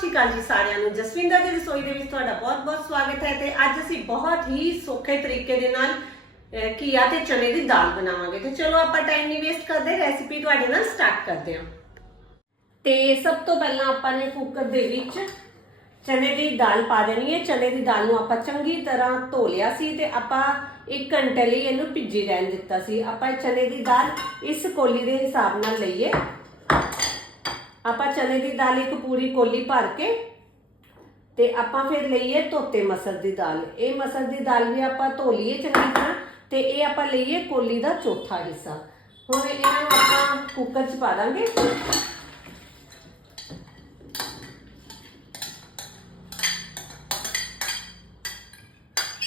ਸ਼੍ਰੀ ਅਕਾਲ ਜੀ ਸਾਰਿਆਂ ਨੂੰ। ਜਸਵਿੰਦਰ ਦੀ ਰਸੋਈ ਦੇ ਵਿੱਚ ਤੁਹਾਡਾ ਬਹੁਤ-ਬਹੁਤ ਸਵਾਗਤ ਹੈ ਤੇ ਅੱਜ ਅਸੀਂ ਬਹੁਤ ਹੀ ਸੌਖੇ ਤਰੀਕੇ ਦੇ ਨਾਲ ਅਹ, ਘੀਆ ਤੇ ਚਨੇ ਦੀ ਦਾਲ ਬਣਾਵਾਂਗੇ। ਤੇ ਚਲੋ ਆਪਾਂ ਟਾਈਮ ਨਹੀਂ ਵੇਸਟ ਕਰਦੇ ਰੈਸਿਪੀ ਤੁਹਾਡੇ ਨਾਲ ਸਟਾਰਟ ਕਰਦੇ ਹਾਂ। ਤੇ ਸਭ ਤੋਂ ਪਹਿਲਾਂ ਆਪਾਂ ਨੇ ਕੁੱਕਰ ਦੇ ਵਿੱਚ ਚਨੇ ਦੀ ਦਾਲ ਪਾ ਦੇਣੀ ਹੈ। ਚਨੇ ਦੀ ਦਾਲ ਨੂੰ ਆਪਾਂ ਚੰਗੀ ਤਰ੍ਹਾਂ ਧੋ ਲਿਆ ਸੀ ਤੇ ਆਪਾਂ 1 ਘੰਟੇ ਲਈ ਇਹਨੂੰ ਭਿੱਜੀ ਰਹਿਣ ਦਿੱਤਾ ਸੀ। ਆਪਾਂ ਇਹ ਚਨੇ ਦੀ ਦਾਲ ਇਸ ਕੋਲੀ ਦੇ ਹਿਸਾਬ ਨਾਲ ਲਈਏ। ਆਪਾਂ ਚਨੇ ਦੀ ਦਾਲ ਇੱਕ ਪੂਰੀ ਕੋਲੀ ਭਰ ਕੇ ਤੇ ਆਪਾਂ ਫਿਰ ਲਈਏ ਧੋਤੇ ਮਸਰ ਦੀ ਦਾਲ। ਇਹ ਮਸਰ ਦੀ ਦਾਲ ਵੀ ਆਪਾਂ ਧੋ ਲਈਏ ਚੰਗੀ ਤਰ੍ਹਾਂ ਤੇ ਇਹ ਆਪਾਂ ਲਈਏ ਕੋਲੀ ਦਾ ਚੌਥਾ ਹਿੱਸਾ। ਹੁਣ ਇਹਨਾਂ ਨੂੰ ਆਪਾਂ ਕੁੱਕਰ 'ਚ ਪਾ ਦਾਂਗੇ।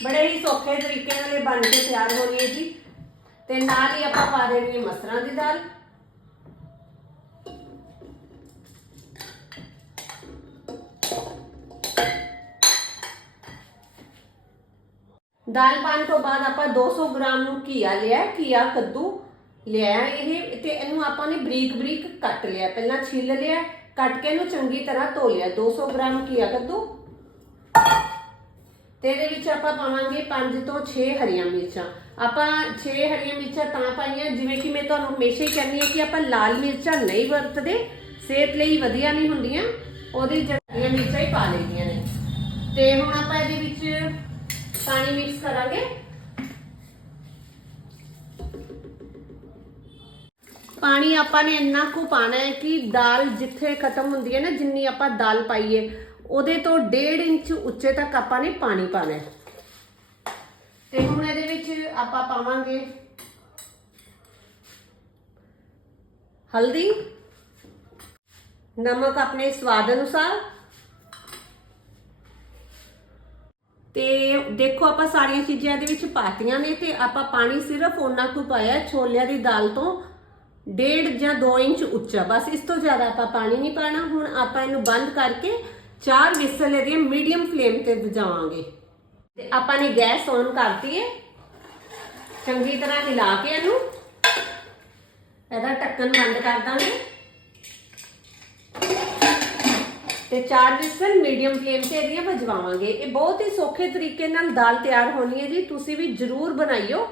ਬੜੇ ਹੀ ਸੌਖੇ ਤਰੀਕੇ ਨਾਲ ਇਹ ਬਣ ਕੇ ਤਿਆਰ ਹੋਣੀ ਹੈ ਜੀ। ਤੇ ਨਾਲ ਹੀ ਆਪਾਂ ਪਾ ਦੇਣੀ ਹੈ ਮਸਰਾਂ ਦੀ ਦਾਲ। ਦਾਲ ਪਾਣ ਤੋਂ ਬਾਅਦ ਆਪਾਂ 200 ਗ੍ਰਾਮ ਨੂੰ ਘੀਆ ਲਿਆ, ਘੀਆ, ਕੱਦੂ ਲਿਆ ਇਹ, ਤੇ ਇਹਨੂੰ ਆਪਾਂ ਨੇ ਬਰੀਕ ਬਰੀਕ ਕੱਟ ਲਿਆ। ਪਹਿਲਾਂ ਛਿੱਲ ਲਿਆ, ਕੱਟ ਕੇ ਇਹਨੂੰ ਚੰਗੀ ਤਰ੍ਹਾਂ ਧੋ ਲਿਆ। 200 ਗ੍ਰਾਮ ਘੀਆ, ਕੱਦੂ। ਤੇ ਇਹਦੇ ਵਿੱਚ ਆਪਾਂ ਪਾਵਾਂਗੇ 5 ਤੋਂ 6 ਹਰੀਆਂ ਮਿਰਚਾਂ। ਆਪਾਂ 6 ਹਰੀਆਂ ਮਿਰਚਾਂ ਤਾਂ ਪਾਈਆਂ, ਜਿਵੇਂ ਕਿ ਮੈਂ ਤੁਹਾਨੂੰ ਹਮੇਸ਼ਾ ਹੀ ਕਹਿੰਦੀ ਹਾਂ ਕਿ ਆਪਾਂ ਲਾਲ ਮਿਰਚਾਂ ਨਹੀਂ ਵਰਤਦੇ, ਸਿਹਤ ਲਈ ਵਧੀਆ ਨਹੀਂ ਹੁੰਦੀਆਂ। ਉਹਦੀ ਜੜੀਆਂ ਮਿਰਚਾਂ ਹੀ ਪਾ ਲਈਆਂ ਨੇ। ਤੇ ਹੁਣ ਆਪਾਂ ਇਹਦੇ ਵਿੱਚ ਪਾਣੀ ਮਿਕਸ ਕਰਾਂਗੇ। ਪਾਣੀ ਆਪਾਂ ਨੇ ਇੰਨਾ ਕੁ ਪਾਣਾ ਹੈ ਕਿ ਦਾਲ ਜਿੱਥੇ ਖਤਮ ਹੁੰਦੀ ਹੈ ਨਾ, ਜਿੰਨੀ ਆਪਾਂ ਦਾਲ ਪਾਈਏ, ਉਹਦੇ ਤੋਂ 1.5 ਇੰਚ ਉੱਚੇ ਤੱਕ ਆਪਾਂ ਨੇ ਪਾਣੀ ਪਾਣਾ ਹੈ। ਤੇ ਹੁਣ ਇਹਦੇ ਵਿੱਚ ਆਪਾਂ ਪਾਵਾਂਗੇ ਹਲਦੀ। ਨਮਕ ਆਪਣੇ ਸਵਾਦ ਅਨੁਸਾਰ। ਤੇ ਦੇਖੋ ਆਪਾਂ ਸਾਰੀਆਂ ਚੀਜ਼ਾਂ ਇਹਦੇ ਵਿੱਚ ਪਾਤੀਆਂ ਨੇ ਤੇ ਆਪਾਂ ਪਾਣੀ ਸਿਰਫ ਉਹਨਾਂ ਕੁ ਪਾਇਆ ਛੋਲਿਆਂ ਦੀ ਦਾਲ ਤੋਂ ਡੇਢ ਜਾਂ 2 ਇੰਚ ਉੱਚਾ। ਬਸ ਇਸ ਤੋਂ ਜ਼ਿਆਦਾ ਆਪਾਂ ਪਾਣੀ ਨਹੀਂ ਪਾਣਾ। ਹੁਣ ਆਪਾਂ ਇਹਨੂੰ ਬੰਦ ਕਰਕੇ ਚਾਰ ਵਿਸਲ ਇਹਦੀ ਮੀਡੀਅਮ ਫਲੇਮ ਤੇ ਵਜਾਵਾਂਗੇ। ਤੇ ਆਪਾਂ ਨੇ ਗੈਸ ਔਨ ਕਰਤੀ ਹੈ ਚੰਗੀ ਤਰ੍ਹਾਂ ਹਿਲਾ ਕੇ ਇਹਨੂੰ। ਇਹਦਾ ਢੱਕਣ ਬੰਦ ਕਰ ਦਾਂਗੇ। ਤੇ ਚਾਰ ਵਿਸਲ ਮੀਡੀਅਮ ਫਲੇਮ ਤੇ ਇਹਦੀਆਂ ਵਜਵਾਵਾਂਗੇ ਇਹ ਬਹੁਤ ਹੀ ਸੌਖੇ ਤਰੀਕੇ ਨਾਲ ਦਾਲ ਤਿਆਰ ਹੋਣੀ ਹੈ ਜੀ। ਤੁਸੀਂ ਵੀ ਜਰੂਰ ਬਣਾਈਓ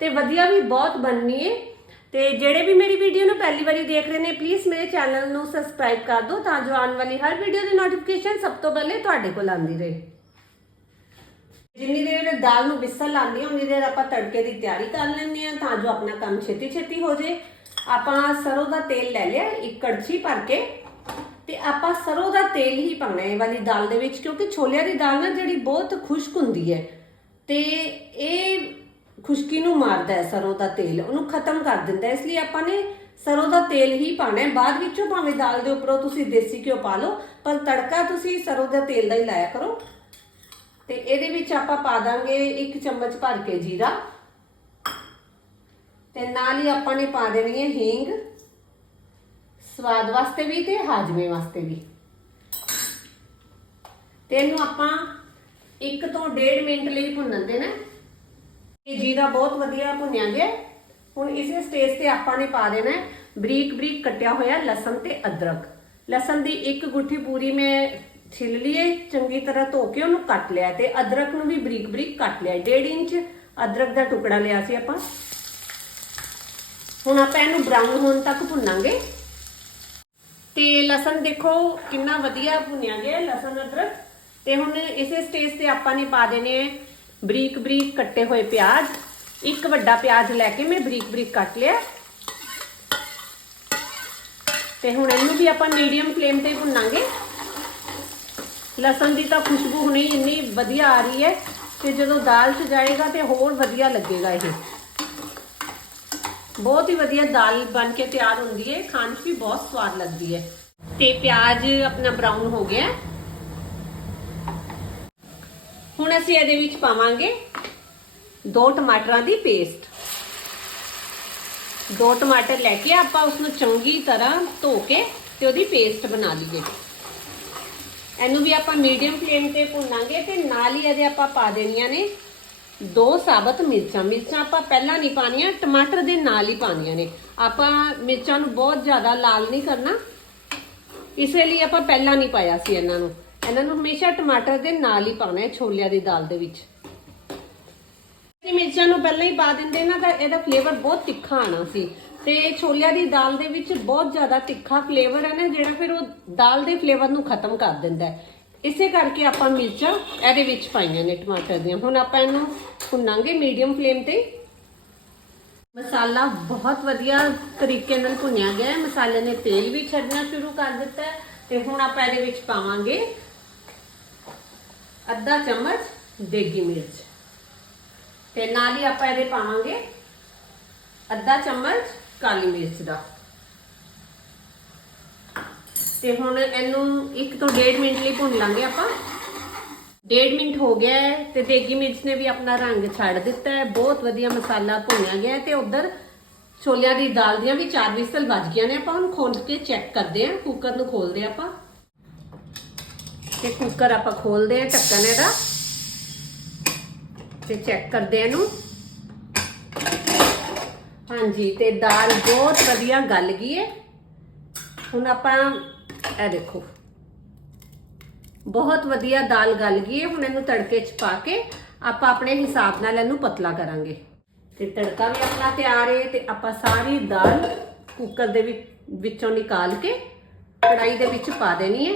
ਤੇ ਵਧੀਆ ਵੀ ਬਹੁਤ ਬਣਨੀ ਹੈ। ਤੇ ਜਿਹੜੇ ਵੀ ਮੇਰੀ ਵੀਡੀਓ ਨੂੰ ਪਹਿਲੀ ਵਾਰੀ ਦੇਖ ਰਹੇ ਨੇ ਪਲੀਜ਼ ਮੇਰੇ ਚੈਨਲ ਨੂੰ ਸਬਸਕ੍ਰਾਈਬ ਕਰ ਦਿਓ ਤਾਂ ਜੋ ਆਉਣ ਵਾਲੀ ਹਰ ਵੀਡੀਓ ਦੀ ਨੋਟੀਫਿਕੇਸ਼ਨ ਸਭ ਤੋਂ ਪਹਿਲੇ ਤੁਹਾਡੇ ਕੋਲ ਆਉਂਦੀ ਰਹੇ। ਜਿੰਨੀ ਦੇਰ ਦਾਲ ਨੂੰ ਵਿਸਲ ਆਉਂਦੀ ਹੈ, ਉਨੀ ਦੇਰ ਆਪਾਂ ਤੜਕੇ ਦੀ ਤਿਆਰੀ ਕਰ ਲੈਂਦੇ ਆ ਤਾਂ ਜੋ ਆਪਣਾ ਕੰਮ ਛੇਤੀ ਛੇਤੀ ਹੋ ਜੇ ਆਪਾਂ ਸਰੋਂ ਦਾ ਤੇਲ ਲੈ ਲਿਆ, ਇੱਕ ਕੜਛੀ ਭਰ ਕੇ। ਤੇ ਆਪਾਂ ਸਰੋਂ ਦਾ ਤੇਲ ਹੀ ਪਾਉਣਾ ਹੈ ਵਾਲੀ ਦਾਲ ਦੇ ਵਿੱਚ, ਕਿਉਂਕਿ ਛੋਲਿਆਂ ਦੀ ਦਾਲ ਨਾ ਜਿਹੜੀ ਬਹੁਤ ਖੁਸ਼ਕ ਹੁੰਦੀ ਹੈ। ਤੇ ਇਹ ਖੁਸ਼ਕੀ ਨੂੰ ਮਾਰਦਾ ਹੈ ਸਰੋਂ ਦਾ ਤੇਲ, ਉਹਨੂੰ ਖਤਮ ਕਰ ਦਿੰਦਾ ਇਸ ਲਈ ਆਪਾਂ ਨੇ ਸਰੋਂ ਦਾ ਤੇਲ ਹੀ ਪਾਣਾ ਹੈ। ਬਾਅਦ ਵਿੱਚੋਂ ਭਾਵੇਂ ਦਾਲ ਦੇ ਉੱਪਰੋਂ ਤੁਸੀਂ ਦੇਸੀ ਘਿਓ ਪਾ ਲਓ, ਪਰ ਤੜਕਾ ਤੁਸੀਂ ਸਰੋਂ ਦਾ ਤੇਲ ਦਾ ਹੀ ਲਾਇਆ ਕਰੋ। ਤੇ ਇਹਦੇ ਵਿੱਚ ਆਪਾਂ ਪਾ ਦਾਂਗੇ ਇੱਕ ਚਮਚ ਭਰ ਕੇ ਜੀਰਾ। ਤੇ ਨਾਲ ਹੀ ਆਪਾਂ ਨੇ ਪਾ ਦੇਣੀ ਹੈ ਹਿੰਗ। ਸਵਾਦ ਵਾਸਤੇ ਵੀ ਤੇ ਹਾਜ਼ਮੇ ਵਾਸਤੇ ਵੀ। ਤੇ ਇਹਨੂੰ ਆਪਾਂ 1 ਤੋਂ 1.5 ਮਿੰਟ ਲਈ ਭੁੰਨਣ ਦੇਣਾ ਇਹ ਜੀਰਾ ਬਹੁਤ ਵਧੀਆ ਭੁੰਨਿਆ ਗਿਆ ਹੁਣ ਇਸੇ ਸਟੇਜ ਤੇ ਆਪਾਂ ਨੇ ਪਾ ਦੇਣਾ ਬਰੀਕ ਬਰੀਕ ਕੱਟਿਆ ਹੋਇਆ ਲਸਣ ਤੇ ਅਦਰਕ। ਲਸਣ ਦੀ ਇੱਕ ਗੁੱਠੀ ਪੂਰੀ ਮੈਂ ਛਿੱਲ ਲਈਏ ਚੰਗੀ ਤਰ੍ਹਾਂ ਧੋ ਕੇ ਉਹਨੂੰ ਕੱਟ ਲਿਆ ਤੇ ਅਦਰਕ ਨੂੰ ਵੀ ਬਰੀਕ ਬਰੀਕ ਕੱਟ ਲਿਆ 1.5 ਇੰਚ ਅਦਰਕ ਦਾ ਟੁਕੜਾ ਲਿਆ ਸੀ ਆਪਾਂ। ਹੁਣ ਆਪਾਂ ਇਹਨੂੰ ਬਰਾਊਨ ਹੋਣ ਤੱਕ ਭੁੰਨਾਂਗੇ। ਤੇ ਲਸਣ ਦੇਖੋ ਕਿੰਨਾ ਵਧੀਆ ਭੁੰਨਿਆ ਗਿਆ ਲਸਣ, ਅਦਰਕ। ਤੇ ਹੁਣ ਇਸੇ ਸਟੇਜ ਤੇ ਆਪਾਂ ਨੇ ਪਾ ਦੇਣੇ ਆ ਬਰੀਕ ਬਰੀਕ ਕੱਟੇ ਹੋਏ ਪਿਆਜ਼। ਇੱਕ ਵੱਡਾ ਪਿਆਜ਼ ਲੈ ਕੇ ਮੈਂ ਬਰੀਕ ਬਰੀਕ ਕੱਟ ਲਿਆ। ਤੇ ਹੁਣ ਇਹਨੂੰ ਵੀ ਆਪਾਂ ਮੀਡੀਅਮ ਫਲੇਮ ਤੇ ਭੁੰਨਾਂਗੇ। ਲਸਣ ਦੀ ਤਾਂ ਖੁਸ਼ਬੂ ਹੁਣੇ ਇੰਨੀ ਵਧੀਆ ਆ ਰਹੀ ਹੈ ਕਿ ਜਦੋਂ ਦਾਲ 'ਚ ਜਾਏਗਾ ਤੇ ਹੋਰ ਵਧੀਆ ਲੱਗੇਗਾ ਇਹ। ਬਹੁਤ ਹੀ ਵਧੀਆ ਦਾਲ ਬਣ ਕੇ ਤਿਆਰ ਹੁੰਦੀ ਹੈ, ਖਾਣ 'ਚ ਵੀ ਬਹੁਤ ਸਵਾਦ ਲੱਗਦੀ ਹੈ। ਤੇ ਪਿਆਜ਼ ਆਪਣਾ ਬਰਾਊਨ ਹੋ ਗਿਆ। ਹੁਣ ਅਸੀਂ ਇਹਦੇ ਵਿੱਚ ਪਾਵਾਂਗੇ ਦੋ ਟਮਾਟਰਾਂ ਦੀ ਪੇਸਟ ਦੋ ਟਮਾਟਰ ਲੈ ਕੇ ਆਪਾਂ ਉਸ ਨੂੰ ਚੰਗੀ ਤਰ੍ਹਾਂ ਧੋ ਕੇ ਤੇ ਉਹਦੀ ਪੇਸਟ ਬਣਾ ਲਈਏ। ਇਹਨੂੰ ਵੀ ਆਪਾਂ ਮੀਡੀਅਮ ਫਲੇਮ ਤੇ ਭੁੰਨਾਂਗੇ ਤੇ ਨਾਲ ਹੀ ਇਹਦੇ ਆਪਾਂ ਪਾ ਦੇਣੀਆਂ ਨੇ ਦੋ ਸਾਬਤ ਮਿਰਚਾਂ। ਮਿਰਚਾਂ ਆਪਾਂ ਪਹਿਲਾਂ ਨਹੀਂ ਪਾਣੀਆਂ ਟਮਾਟਰ ਦੇ ਨਾਲ ਹੀ ਪਾਣੀਆਂ ਨੇ। ਆਪਾਂ ਮਿਰਚਾਂ ਨੂੰ ਬਹੁਤ ਜ਼ਿਆਦਾ ਲਾਲ ਨਹੀਂ ਕਰਨਾ। ਇਸੇ ਲਈ ਆਪਾਂ ਪਹਿਲਾਂ ਨਹੀਂ ਪਾਇਆ ਸੀ ਇਹਨਾਂ ਨੂੰ। ਇਹਨਾਂ ਨੂੰ ਹਮੇਸ਼ਾ ਟਮਾਟਰ ਦੇ ਨਾਲ ਹੀ ਪਾਉਣਾ ਹੈ, ਛੋਲਿਆਂ ਦੀ ਦਾਲ ਦੇ ਵਿੱਚ। ਤੇ ਮਿਰਚਾਂ ਨੂੰ ਪਹਿਲਾਂ ਹੀ ਪਾ ਦਿੰਦੇ ਨਾ, ਤਾਂ ਇਹਦਾ ਫਲੇਵਰ ਬਹੁਤ ਤਿੱਖਾ ਆਣਾ ਸੀ। ਤੇ ਛੋਲਿਆਂ ਦੀ ਦਾਲ ਦੇ ਵਿੱਚ ਬਹੁਤ ਜ਼ਿਆਦਾ ਤਿੱਖਾ ਫਲੇਵਰ ਹੈ ਨਾ, ਜਿਹੜਾ ਫਿਰ ਉਹ ਦਾਲ ਦੇ ਫਲੇਵਰ ਨੂੰ ਖਤਮ ਕਰ ਦਿੰਦਾ ਹੈ। ਇਸੇ ਕਰਕੇ ਆਪਾਂ ਮਿਰਚਾਂ ਇਹਦੇ ਵਿੱਚ ਪਾਈਆਂ ਨੇ ਟਮਾਟਰ ਦੀਆਂ। ਹੁਣ ਆਪਾਂ ਇਹਨੂੰ ਭੁੰਨਾਂਗੇ ਮੀਡੀਅਮ ਫਲੇਮ ਤੇ। ਮਸਾਲਾ ਬਹੁਤ ਵਧੀਆ ਤਰੀਕੇ ਨਾਲ ਭੁੰਨਿਆ ਗਿਆ ਹੈ। ਮਸਾਲੇ ਨੇ ਤੇਲ ਵੀ ਛੱਡਣਾ ਸ਼ੁਰੂ ਕਰ ਦਿੱਤਾ ਹੈ ਤੇ ਹੁਣ ਆਪਾਂ ਇਹਦੇ ਵਿੱਚ ਪਾਵਾਂਗੇ ਅੱਧਾ ਚਮਚ ਦੇਗੀ ਮਿਰਚ। ਤੇ ਨਾਲ ਹੀ ਆਪਾਂ ਇਹਦੇ ਪਾਵਾਂਗੇ ਅੱਧਾ ਚਮਚ ਕਾਲੀ ਮਿਰਚ ਦਾ। ਤੇ ਹੁਣ ਇਹਨੂੰ 1 ਤੋਂ 1.5 ਮਿੰਟ ਲਈ ਭੁੰਨ ਲਾਂਗੇ ਆਪਾਂ। 1.5 ਮਿੰਟ ਹੋ ਗਿਆ ਹੈ ਤੇ ਦੇਗੀ ਮਿਰਚ ਨੇ ਵੀ ਆਪਣਾ ਰੰਗ ਛੱਡ ਦਿੱਤਾ ਹੈ। ਬਹੁਤ ਵਧੀਆ ਮਸਾਲਾ ਭੁੰਨਿਆ ਗਿਆ ਹੈ ਤੇ ਉਧਰ ਛੋਲਿਆਂ ਦੀ ਦਾਲ ਦੀਆਂ ਵੀ ਚਾਰ ਵਿਸਲ ਵੱਜ ਗਈਆਂ ਨੇ। ਆਪਾਂ ਹੁਣ ਖੋਲ ਕੇ ਚੈੱਕ ਕਰਦੇ ਹਾਂ। ਕੁੱਕਰ ਨੂੰ ਖੋਲਦੇ ਹਾਂ ਆਪਾਂ। ਤੇ ਕੁੱਕਰ ਆਪਾਂ ਖੋਲਦੇ ਹਾਂ ਢੱਕਣ ਇਹਦਾ। ਤੇ ਚੈੱਕ ਕਰਦੇ ਹਾਂ ਇਹਨੂੰ। ਹਾਂਜੀ, ਤੇ ਦਾਲ ਬਹੁਤ ਵਧੀਆ ਗਲ ਗਈ ਹੈ। ਹੁਣ ਆਪਾਂ ਇਹ ਦੇਖੋ। ਬਹੁਤ ਵਧੀਆ ਦਾਲ ਗਲ ਗਈ ਹੈ। ਹੁਣ ਇਹਨੂੰ ਤੜਕੇ 'ਚ ਪਾ ਕੇ ਆਪਾਂ ਆਪਣੇ ਹਿਸਾਬ ਨਾਲ ਇਹਨੂੰ ਪਤਲਾ ਕਰਾਂਗੇ। ਤੇ ਤੜਕਾ ਵੀ ਆਪਣਾ ਤਿਆਰ ਹੈ ਤੇ ਆਪਾਂ ਸਾਰੀ ਦਾਲ ਕੁੱਕਰ ਦੇ ਵਿੱਚ ਵਿੱਚੋਂ ਨਿਕਾਲ ਕੇ ਕੜਾਈ ਦੇ ਵਿੱਚ ਪਾ ਦੇਣੀ ਹੈ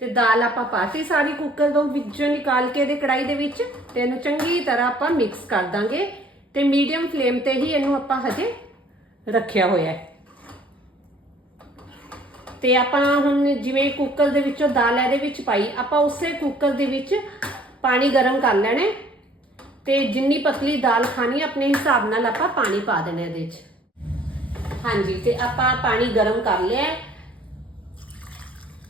ਤੇ ਦਾਲ ਆਪਾਂ ਪਾਤੀ ਸਾਰੀ ਕੁੱਕਰ ਤੋਂ ਵਿੱਚੋਂ ਨਿਕਾਲ ਕੇ ਇਹਦੇ ਕੜਾਈ ਦੇ ਵਿੱਚ ਤੇ ਇਹਨੂੰ ਚੰਗੀ ਤਰ੍ਹਾਂ ਆਪਾਂ ਮਿਕਸ ਕਰ ਦਾਂਗੇ। ਤੇ ਮੀਡੀਅਮ ਫਲੇਮ ਤੇ ਹੀ ਇਹਨੂੰ ਆਪਾਂ ਹਜੇ ਰੱਖਿਆ ਹੋਇਆ ਹੈ ਤੇ ਆਪਾਂ ਹੁਣ ਜਿਵੇਂ ਕੁੱਕਰ ਦੇ ਵਿੱਚੋਂ ਦਾਲ ਇਹਦੇ ਵਿੱਚ ਪਾਈ, ਆਪਾਂ ਉਸੇ ਕੁੱਕਰ ਦੇ ਵਿੱਚ ਪਾਣੀ ਗਰਮ ਕਰ ਲੈਣਾ ਹੈ ਤੇ ਜਿੰਨੀ ਪਤਲੀ ਦਾਲ ਖਾਣੀ ਆਪਣੇ ਹਿਸਾਬ ਨਾਲ ਆਪਾਂ ਪਾਣੀ ਪਾ ਦੇਣਾ ਇਹਦੇ ਵਿੱਚ। ਹਾਂਜੀ, ਤੇ ਆਪਾਂ ਪਾਣੀ ਗਰਮ ਕਰ ਲਿਆ।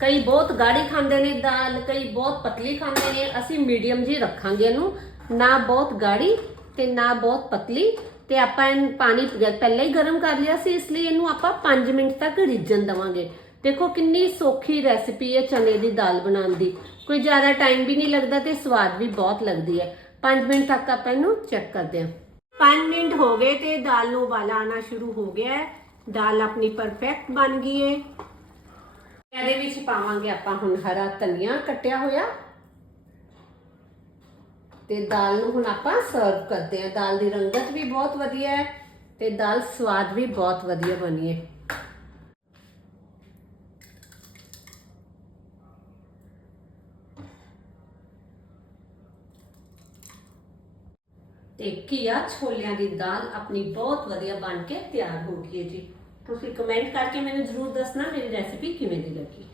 ਕਈ ਬਹੁਤ ਗਾੜੀ ਖਾਂਦੇ ਨੇ ਦਾਲ, ਕਈ ਬਹੁਤ ਪਤਲੀ ਖਾਂਦੇ ਨੇ, ਅਸੀਂ ਮੀਡੀਅਮ ਜੀ ਰੱਖਾਂਗੇ ਇਹਨੂੰ। ਨਾ ਬਹੁਤ ਗਾੜੀ ਤੇ ਨਾ ਬਹੁਤ ਪਤਲੀ ਤੇ ਆਪਾਂ ਪਾਣੀ ਪਹਿਲਾਂ ਹੀ ਗਰਮ ਕਰ ਲਿਆ ਸੀ, ਇਸ ਲਈ ਇਹਨੂੰ ਆਪਾਂ 5 ਮਿੰਟ ਤੱਕ ਰਿੱਝਣ ਦਵਾਂਗੇ। ਦੇਖੋ ਕਿੰਨੀ ਸੌਖੀ ਰੈਸਿਪੀ ਹੈ ਚਨੇ ਦੀ ਦਾਲ ਬਣਾਉਣ ਦੀ। ਕੋਈ ਜ਼ਿਆਦਾ ਟਾਈਮ ਵੀ ਨਹੀਂ ਲੱਗਦਾ ਤੇ ਸਵਾਦ ਵੀ ਬਹੁਤ ਲੱਗਦੀ ਹੈ। 5 ਮਿੰਟ ਤੱਕ ਆਪਾਂ ਇਹਨੂੰ ਚੈੱਕ ਕਰਦੇ ਹਾਂ। 5 ਮਿੰਟ ਹੋ ਗਏ ਤੇ ਦਾਲ ਨੂੰ ਉਬਾਲਾ ਆਣਾ ਸ਼ੁਰੂ ਹੋ ਗਿਆ ਹੈ। ਦਾਲ ਆਪਣੀ ਪਰਫੈਕਟ ਬਣ ਗਈ ਹੈ। ਇਹਦੇ ਵਿੱਚ ਪਾਵਾਂਗੇ ਆਪਾਂ ਹੁਣ ਹਰਾ ਧਨੀਆ ਕੱਟਿਆ ਹੋਇਆ। ਤੇ ਦਾਲ ਨੂੰ ਹੁਣ ਆਪਾਂ ਸਰਵ ਕਰਦੇ ਹਾਂ। ਦਾਲ ਦੀ ਰੰਗਤ ਵੀ ਬਹੁਤ ਵਧੀਆ ਹੈ ਤੇ ਦਾਲ ਸਵਾਦ ਵੀ ਬਹੁਤ ਵਧੀਆ ਬਣੀ ਹੈ। ਤੇ ਘੀਆ ਛੋਲਿਆਂ ਦੀ ਦਾਲ ਆਪਣੀ ਬਹੁਤ ਵਧੀਆ ਬਣ ਕੇ ਤਿਆਰ ਹੋ ਗਈ ਹੈ ਜੀ। ਤੁਸੀਂ ਕਮੈਂਟ ਕਰਕੇ ਮੈਨੂੰ ਜ਼ਰੂਰ ਦੱਸਣਾ ਮੇਰੀ ਰੈਸਿਪੀ ਕਿਵੇਂ ਦੀ ਲੱਗੀ।